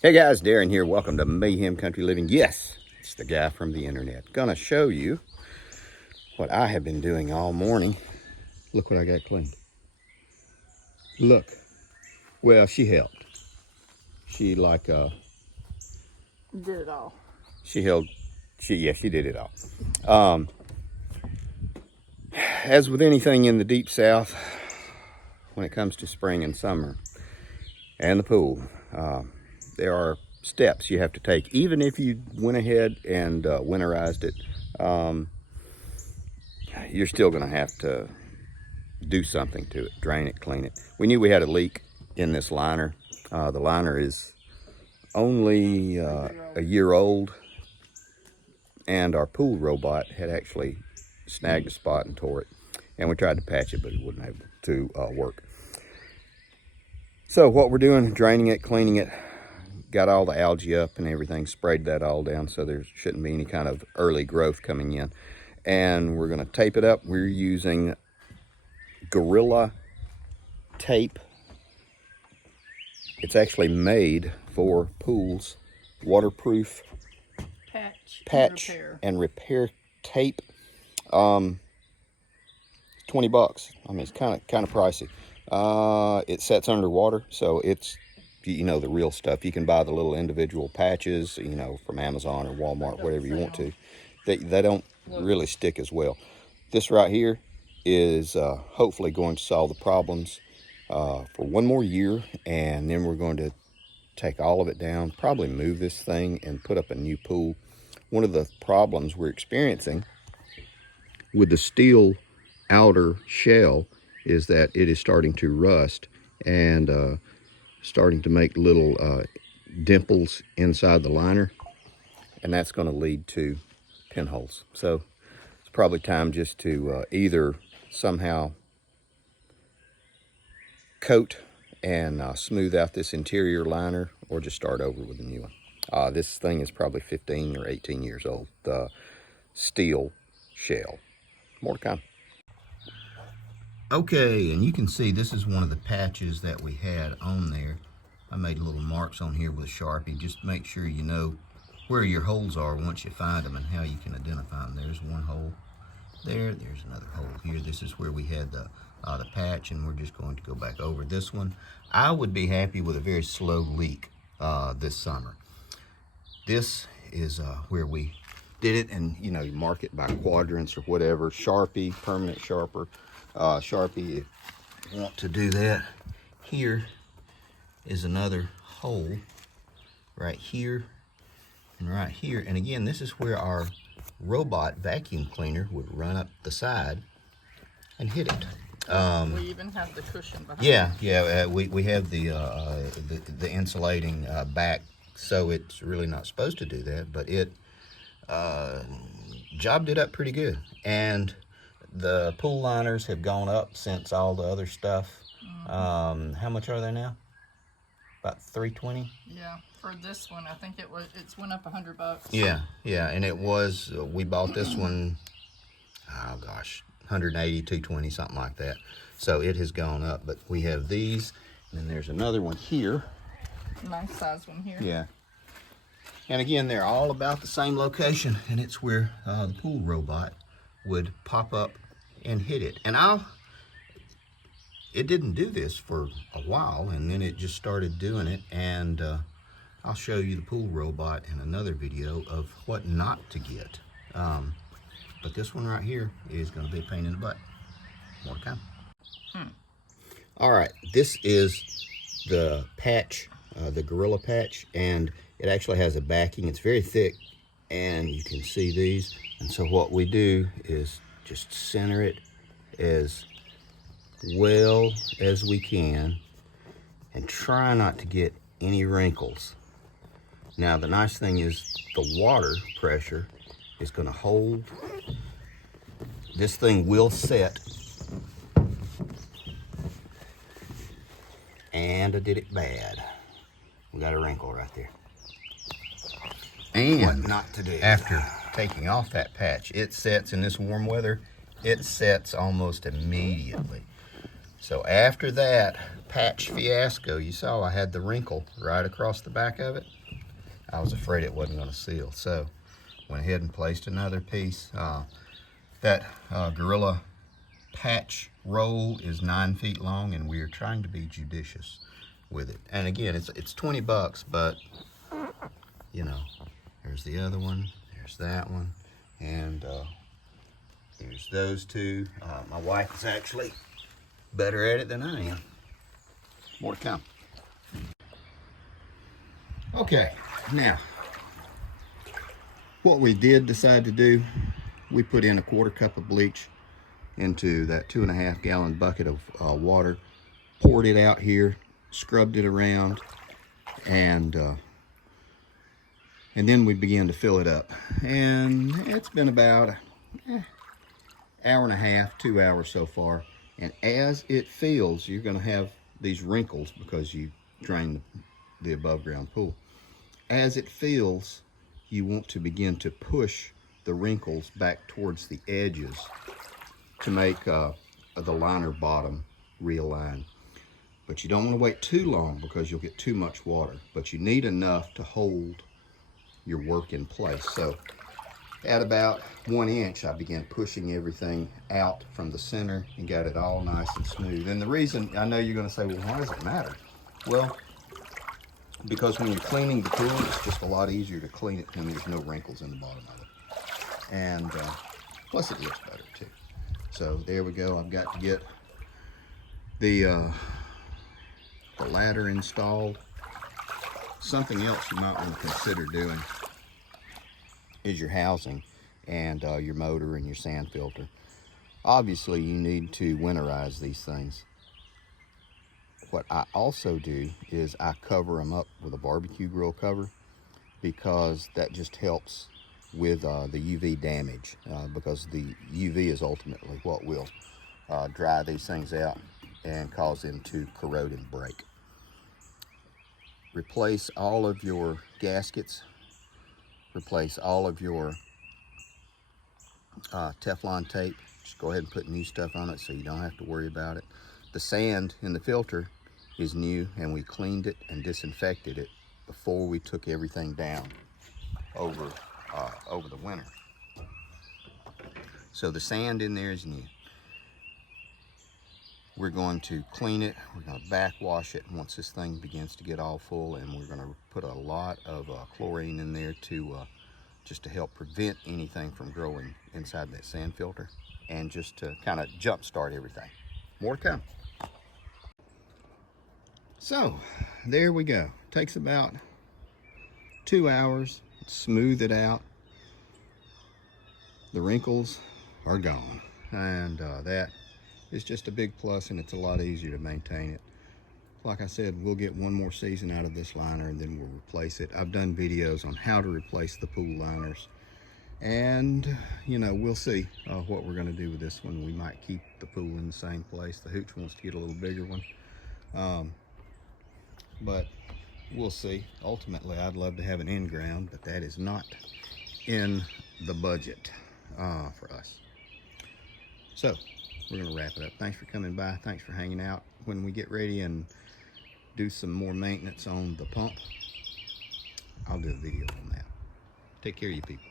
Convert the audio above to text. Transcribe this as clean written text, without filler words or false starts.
Hey guys, Darren here. Welcome to Mayhem Country Living. Yes, it's the guy from the internet. Gonna show you what I have been doing all morning. Look what I got cleaned. Look. Well, she helped. She did it all. she did it all. As with anything in the deep south, when it comes to spring and summer and the pool, there are steps you have to take. Even if you went ahead and winterized it, you're still going to have to do something to it, drain it, clean it. We knew we had a leak in this liner. The liner is only a year old, and our pool robot had actually snagged a spot and tore it. And we tried to patch it, but it wasn't able to work. So what we're doing, draining it, cleaning it, got all the algae up and everything, sprayed that all down so there shouldn't be any kind of early growth coming in. And we're going to tape it up. We're using Gorilla tape. It's actually made for pools, waterproof patch and repair tape. $20. I mean, it's kind of pricey. It sets underwater, so it's, you know, the real stuff. You can buy the little individual patches, you know, from Amazon or Walmart, whatever you want to. They don't really stick as well. This right here is hopefully going to solve the problems for one more year, and then we're going to take all of it down, probably move this thing and put up a new pool. One of the problems we're experiencing with the steel outer shell is that it is starting to rust and starting to make little dimples inside the liner, and that's going to lead to pinholes. So it's probably time just to either somehow coat and smooth out this interior liner, or just start over with a new one. This thing is probably 15 or 18 years old, the steel shell. More to come. Okay, and you can see this is one of the patches that we had on there. I made little marks on here with a Sharpie. Just make sure you know where your holes are once you find them and how you can identify them. There's one hole there, there's another hole here. This is where we had the patch, and we're just going to go back over this one. I would be happy with a very slow leak this summer. This is where we did it, and you know, you mark it by quadrants or whatever. Sharpie, permanent sharper. Sharpie, if you want to do that. Here is another hole right here and right here, and again, this is where our robot vacuum cleaner would run up the side and hit it. We even have the cushion behind. Yeah. We have the insulating back, so it's really not supposed to do that, but it jobbed it up pretty good. And the pool liners have gone up since all the other stuff. How much are they now? About $320. Yeah, for this one, I think it's went up $100. Yeah, and it was we bought this one, oh gosh, 180, 220, something like that. So it has gone up, but we have these, and then there's another one here. Nice size one here. Yeah. And again, they're all about the same location, and it's where the pool robot would pop up and hit it. And it didn't do this for a while, and then it just started doing it, and I'll show you the pool robot in another video of what not to get. But this one right here is going to be a pain in the butt. More to come. All right, this is the patch, the Gorilla patch, and it actually has a backing. It's very thick, and you can see these. And so what we do is just center it as well as we can and try not to get any wrinkles. Now the nice thing is the water pressure is going to hold. This thing will set. And I did it bad. We got a wrinkle right there. And what not to do. After taking off that patch, it sets in this warm weather, it sets almost immediately. So after that patch fiasco, you saw I had the wrinkle right across the back of it. I was afraid it wasn't going to seal, so went ahead and placed another piece. That Gorilla patch roll is 9 feet long, and we are trying to be judicious with it. And again, it's 20 bucks, but you know, there's the other one, there's that one, and there's those two. My wife is actually better at it than I am. More to come. Okay, now what we did decide to do, we put in a 1/4 cup of bleach into that 2.5 gallon bucket of water, poured it out here, scrubbed it around, and then we began to fill it up. And it's been about hour and a half, 2 hours so far. And as it fills, you're going to have these wrinkles because you drain the above ground pool. As it fills, you want to begin to push the wrinkles back towards the edges to make the liner bottom realign. But you don't want to wait too long because you'll get too much water. But you need enough to hold your work in place. So at about 1 inch, I began pushing everything out from the center and got it all nice and smooth. And the reason, I know you're going to say, well, why does it matter? Well, because when you're cleaning the pool, it's just a lot easier to clean it when there's no wrinkles in the bottom of it. And plus it looks better too. So there we go. I've got to get the ladder installed. Something else you might want to consider doing is your housing and your motor and your sand filter. Obviously, you need to winterize these things. What I also do is I cover them up with a barbecue grill cover, because that just helps with the UV damage, because the UV is ultimately what will dry these things out and cause them to corrode and break. Replace all of your gaskets, replace all of your Teflon tape. Just go ahead and put new stuff on it so you don't have to worry about it. The sand in the filter is new, and we cleaned it and disinfected it before we took everything down over the winter. So the sand in there is new. We're going to clean it, we're going to backwash it once this thing begins to get all full, and we're going to put a lot of chlorine in there to just to help prevent anything from growing inside that sand filter, and just to kind of jump start everything. More to come. So there we go. Takes about 2 hours. Smooth it out. The wrinkles are gone, and that is just a big plus, and it's a lot easier to maintain it. Like I said, we'll get one more season out of this liner, and then we'll replace it. I've done videos on how to replace the pool liners, and you know, we'll see what we're going to do with this one. We might keep the pool in the same place. The hooch wants to get a little bigger one, but we'll see. Ultimately, I'd love to have an in-ground, but that is not in the budget for us. So we're going to wrap it up. Thanks for coming by. Thanks for hanging out. When we get ready and do some more maintenance on the pump, I'll do a video on that. Take care of you people.